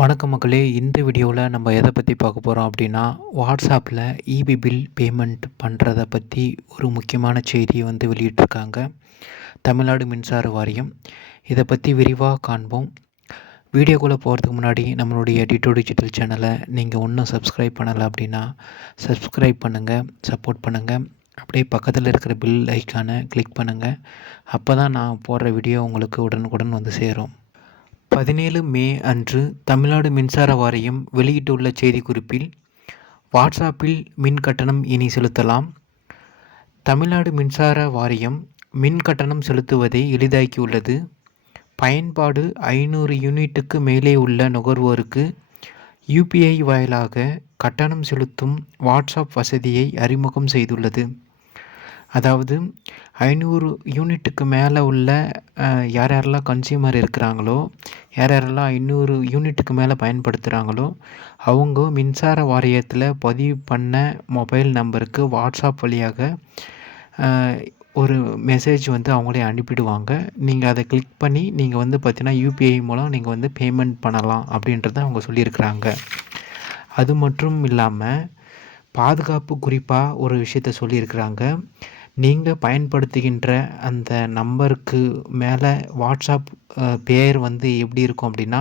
வணக்கம் மக்களே. இந்த வீடியோவில் நம்ம எதை பற்றி பார்க்க போகிறோம் அப்படின்னா, வாட்ஸ்அப்பில் இபி பில் பேமெண்ட் பண்ணுறத பற்றி ஒரு முக்கியமான செய்தியை வெளியிட்டிருக்காங்க தமிழ்நாடு மின்சார வாரியம். இதை பற்றி விரிவாக காண்போம். வீடியோக்குள்ளே போகிறதுக்கு முன்னாடி நம்மளுடைய டிட்டோ டிஜிட்டல் சேனலை நீங்கள் இன்னும் சப்ஸ்கிரைப் பண்ணலை அப்படின்னா சப்ஸ்கிரைப் பண்ணுங்கள், சப்போர்ட் பண்ணுங்கள். அப்படியே பக்கத்தில் இருக்கிற பில் ஐக்கானை கிளிக் பண்ணுங்கள். அப்போ தான் நான் போடுற வீடியோ உங்களுக்கு உடனுக்குடன் சேரும். 17 மே அன்று தமிழ்நாடு மின்சார வாரியம் வெளியிட்டுள்ள செய்திக்குறிப்பில், வாட்ஸ்அப்பில் மின் கட்டணம் இனி செலுத்தலாம். தமிழ்நாடு மின்சார வாரியம் மின் கட்டணம் செலுத்துவதை எளிதாக்கியுள்ளது. பயன்பாடு 500 யூனிட்டுக்கு மேலே உள்ள நுகர்வோருக்கு யுபிஐ வாயிலாக கட்டணம் செலுத்தும் வாட்ஸ்அப் வசதியை அறிமுகம் செய்துள்ளது. அதாவது 500 யூனிட்டுக்கு மேலே உள்ள யார் யாரெல்லாம் கன்சியூமர் இருக்கிறாங்களோ, யார் யாரெல்லாம் 500 யூனிட்டுக்கு மேலே பயன்படுத்துகிறாங்களோ, அவங்க மின்சார வாரியத்தில் பதிவு பண்ண மொபைல் நம்பருக்கு வாட்ஸ்அப் வழியாக ஒரு மெசேஜ் அவங்களே அனுப்பிடுவாங்க. நீங்கள் அதை கிளிக் பண்ணி நீங்கள் பார்த்தீங்கன்னா யூபிஐ மூலம் நீங்கள் பேமெண்ட் பண்ணலாம் அப்படின்றத அவங்க சொல்லியிருக்கிறாங்க. அது மட்டும் இல்லாமல் பாதுகாப்பு குறிப்பாக ஒரு விஷயத்த சொல்லியிருக்கிறாங்க. நீங்கள் பயன்படுத்துகின்ற அந்த நம்பருக்கு மேலே வாட்ஸ்அப் பேர் எப்படி இருக்கும் அப்படின்னா,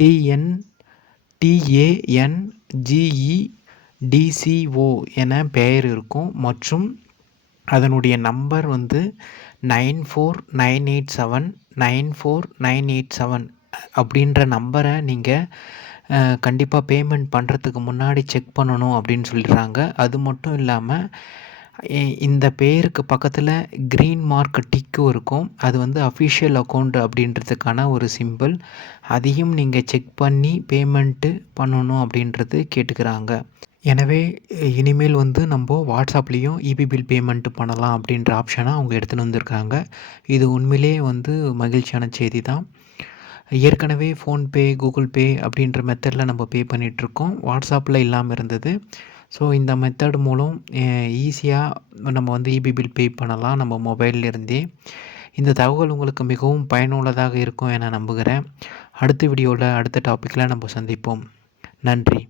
TANGEDCO என பெயர் இருக்கும். மற்றும் அதனுடைய நம்பர் 949879494987 அப்படின்ற நம்பரை நீங்கள் கண்டிப்பாக பேமெண்ட் பண்ணுறதுக்கு முன்னாடி செக் பண்ணணும் அப்படின்னு சொல்லிடுறாங்க. அது மட்டும் இல்லாமல் இந்த பேருக்கு பக்கத்தில் க்ரீன் மார்க் டிக்கும் இருக்கும். அது அஃபிஷியல் அக்கௌண்ட் அப்படின்றதுக்கான ஒரு சிம்பிள். அதையும் நீங்கள் செக் பண்ணி பேமெண்ட்டு பண்ணணும் அப்படின்றது கேட்டுக்கிறாங்க. எனவே இனிமேல் நம்ம வாட்ஸ்அப்லேயும் இபி பில் பேமெண்ட்டு பண்ணலாம் அப்படின்ற ஆப்ஷனை அவங்க எடுத்துகிட்டு வந்திருக்காங்க. இது உண்மையிலே மகிழ்ச்சியான செய்தி தான். ஏற்கனவே ஃபோன்பே, கூகுள் பே அப்படின்ற மெத்தடில் நம்ம பே பண்ணிகிட்ருக்கோம். வாட்ஸ்அப்பில் இல்லாமல் இருந்தது. ஸோ இந்த மெத்தட் மூலம் ஈஸியாக நம்ம இபி பில் பே பண்ணலாம் நம்ம மொபைல்லேருந்தே. இந்த தகவல் உங்களுக்கு மிகவும் பயனுள்ளதாக இருக்கும் என நம்புகிறேன். அடுத்த வீடியோவில் அடுத்த டாப்பிக்கில் நம்ம சந்திப்போம். நன்றி.